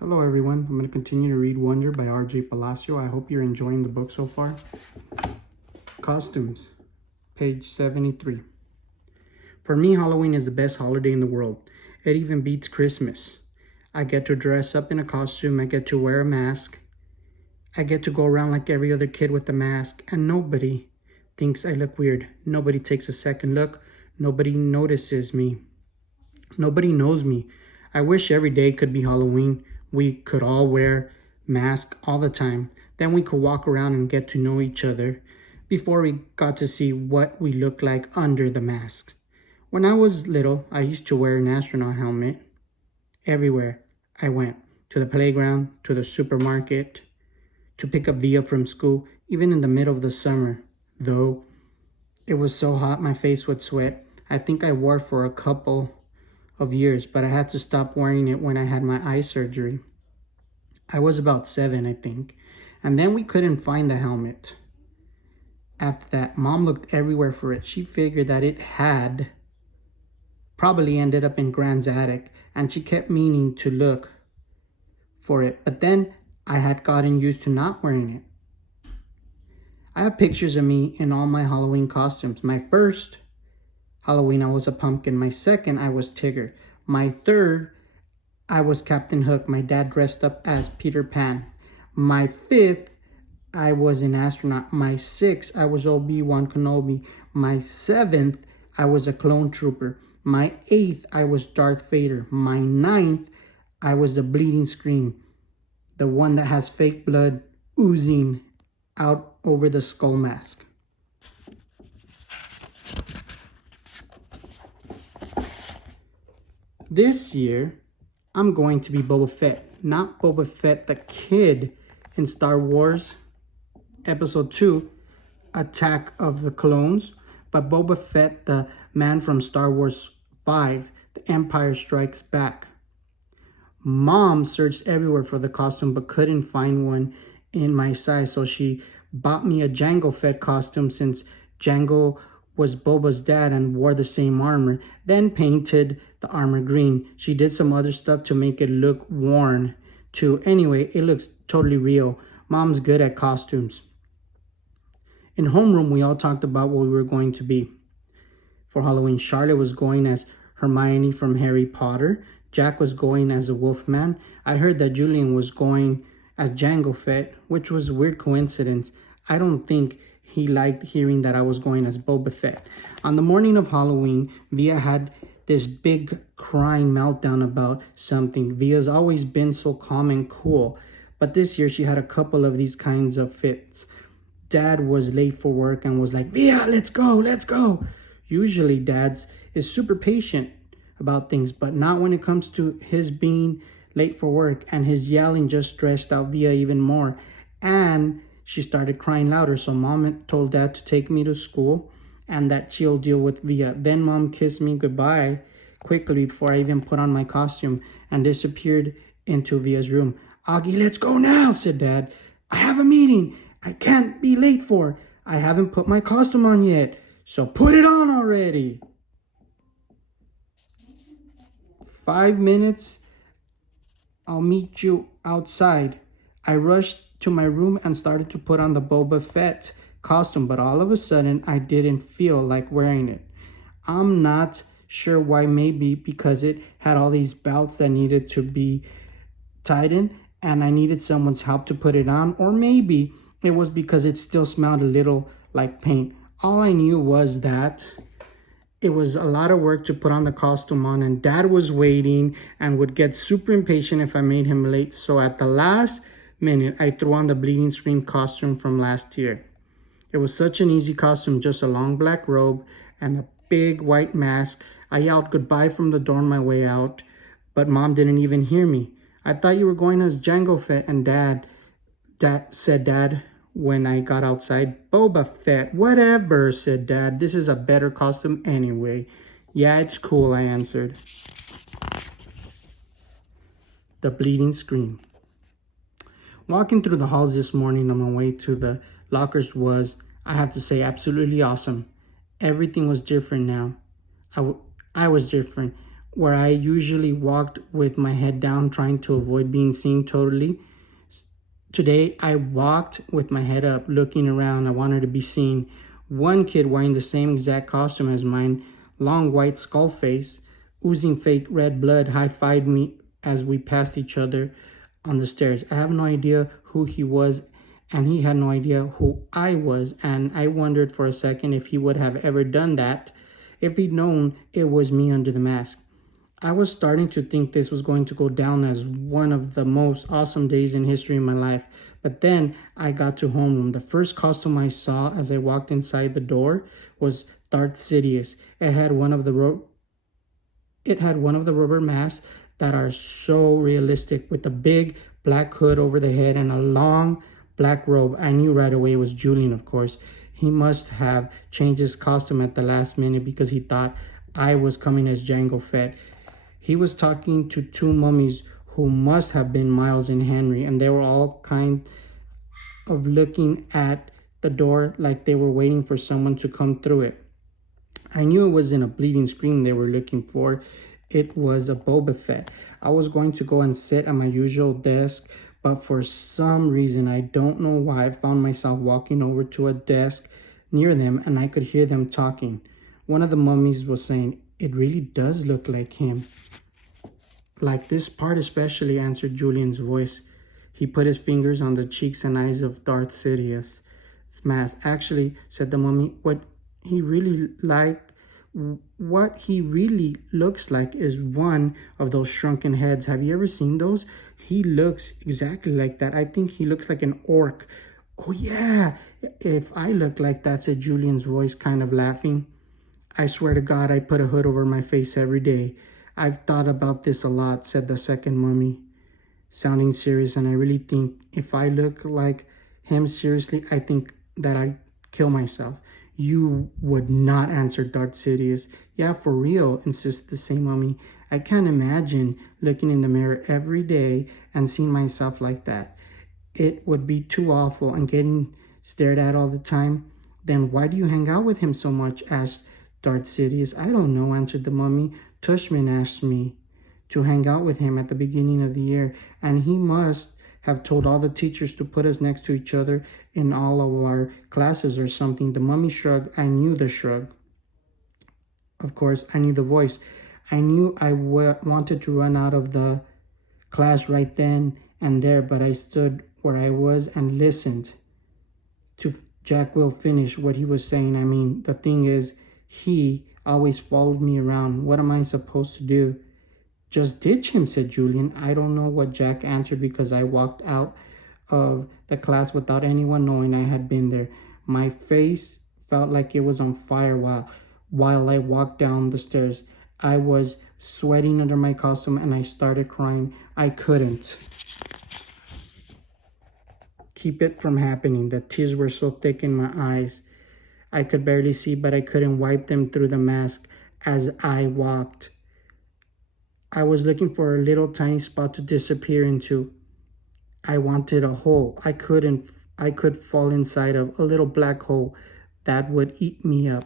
Hello everyone, I'm going to continue to read Wonder by R.J. Palacio. I hope you're enjoying the book so far. Costumes, page 73. For me, Halloween is the best holiday in the world. It even beats Christmas. I get to dress up in a costume, I get to wear a mask. I get to go around like every other kid with a mask, and nobody thinks I look weird. Nobody takes a second look. Nobody notices me. Nobody knows me. I wish every day could be Halloween. We could all wear masks all the time. Then we could walk around and get to know each other before we got to see what we look like under the masks. When I was little, I used to wear an astronaut helmet everywhere I went. To the playground, to the supermarket, to pick up Via from school, even in the middle of the summer. Though it was so hot my face would sweat. I think I wore it for a couple of years, but I had to stop wearing it when I had my eye surgery. I was about 7, I think, and then we couldn't find the helmet. After that, Mom looked everywhere for it. She figured that it had probably ended up in Grand's attic, and she kept meaning to look for it, but then I had gotten used to not wearing it. I have pictures of me in all my Halloween costumes. My first Halloween, I was a pumpkin. My second, I was Tigger. My third, I was Captain Hook. My dad dressed up as Peter Pan. My fifth, I was an astronaut. My sixth, I was Obi-Wan Kenobi. My seventh, I was a clone trooper. My eighth, I was Darth Vader. My ninth, I was the Bleeding Scream, the one that has fake blood oozing out over the skull mask. This year, I'm going to be Boba Fett. Not Boba Fett the kid in Star Wars Episode 2, Attack of the Clones, but Boba Fett the man from Star Wars 5, The Empire Strikes Back. Mom searched everywhere for the costume but couldn't find one in my size, so she bought me a Jango Fett costume since Jango was Boba's dad and wore the same armor, then painted the armor green. She did some other stuff to make it look worn too. Anyway, it looks totally real. Mom's good at costumes. In homeroom, we all talked about what we were going to be. For Halloween, Charlotte was going as Hermione from Harry Potter. Jack was going as a Wolfman. I heard that Julian was going as Jango Fett, which was a weird coincidence. I don't think he liked hearing that I was going as Boba Fett. On the morning of Halloween, Via had this big crying meltdown about something. Via's always been so calm and cool, but this year she had a couple of these kinds of fits. Dad was late for work and was like, "Via, let's go, let's go." Usually Dad's is super patient about things, but not when it comes to his being late for work, and his yelling just stressed out Via even more. And she started crying louder, so Mom told Dad to take me to school and that she'll deal with Via. Then Mom kissed me goodbye quickly before I even put on my costume and disappeared into Via's room. "Augie, let's go now," said Dad. "I have a meeting I can't be late for. I haven't put my costume on yet, so put it on already." 5 minutes, I'll meet you outside. I rushed to my room and started to put on the Boba Fett costume, but all of a sudden, I didn't feel like wearing it. I'm not sure why, maybe because it had all these belts that needed to be tightened, and I needed someone's help to put it on, or maybe it was because it still smelled a little like paint. All I knew was that it was a lot of work to put on the costume on, and Dad was waiting and would get super impatient if I made him late. So at the last minute, I threw on the Bleeding Scream costume from last year. It was such an easy costume, just a long black robe and a big white mask. I yelled goodbye from the door on my way out, but Mom didn't even hear me. "I thought you were going as Jango Fett," and Dad said when I got outside. "Boba Fett, whatever," said Dad. "This is a better costume anyway." "Yeah, it's cool," I answered. The Bleeding Scream. Walking through the halls this morning on my way to the lockers was, I have to say, absolutely awesome. Everything was different now. I was different. where I usually walked with my head down trying to avoid being seen totally. Today, I walked with my head up, looking around. I wanted to be seen. One kid wearing the same exact costume as mine, long white skull face, oozing fake red blood, high-fived me as we passed each other on the stairs. I have no idea who he was, and he had no idea who I was, and I wondered for a second if he would have ever done that if he'd known it was me under the mask. I was starting to think this was going to go down as one of the most awesome days in history in my life. But then I got to homeroom. The first costume I saw as I walked inside the door was Darth Sidious. It had one of the rubber masks that are so realistic, with a big black hood over the head and a long black robe. I knew right away it was Julian, of course. He must have changed his costume at the last minute because he thought I was coming as Jango Fett. He was talking to two mummies who must have been Miles and Henry, and they were all kind of looking at the door like they were waiting for someone to come through it. I knew it wasn't a bleeding scream they were looking for. It was a Boba Fett. I was going to go and sit at my usual desk, but for some reason, I don't know why, I found myself walking over to a desk near them, and I could hear them talking. One of the mummies was saying, "It really does look like him." "Like this part especially," answered Julian's voice. He put his fingers on the cheeks and eyes of Darth Sidious' mask. "Actually," said the mummy, what he really looks like is one of those shrunken heads. Have you ever seen those? He looks exactly like that. I think he looks like an orc." "Oh yeah, if I look like that," said Julian's voice, kind of laughing. "I swear to God, I put a hood over my face every day. I've thought about this a lot," said the second mummy, sounding serious. "And I really think if I look like him, seriously, I think that I'd kill myself." "You would not," answered Darth Sidious. "Yeah, for real," insisted the same mummy. "I can't imagine looking in the mirror every day and seeing myself like that. It would be too awful, and getting stared at all the time." "Then why do you hang out with him so much?" asked Darth Sidious. "I don't know," answered the mummy. "Tushman asked me to hang out with him at the beginning of the year, and he must have told all the teachers to put us next to each other in all of our classes or something." The mummy shrugged. I knew the shrug. Of course, I knew the voice. I knew I wanted to run out of the class right then and there, but I stood where I was and listened to Jack Will finish what he was saying. I mean, the thing is, he always followed me around. What am I supposed to do? "Just ditch him," said Julian. I don't know what Jack answered because I walked out of the class without anyone knowing I had been there. My face felt like it was on fire while I walked down the stairs. I was sweating under my costume and I started crying. I couldn't keep it from happening. The tears were so thick in my eyes. I could barely see, but I couldn't wipe them through the mask as I walked. I was looking for a little tiny spot to disappear into. I wanted a hole. I could fall inside of a little black hole that would eat me up.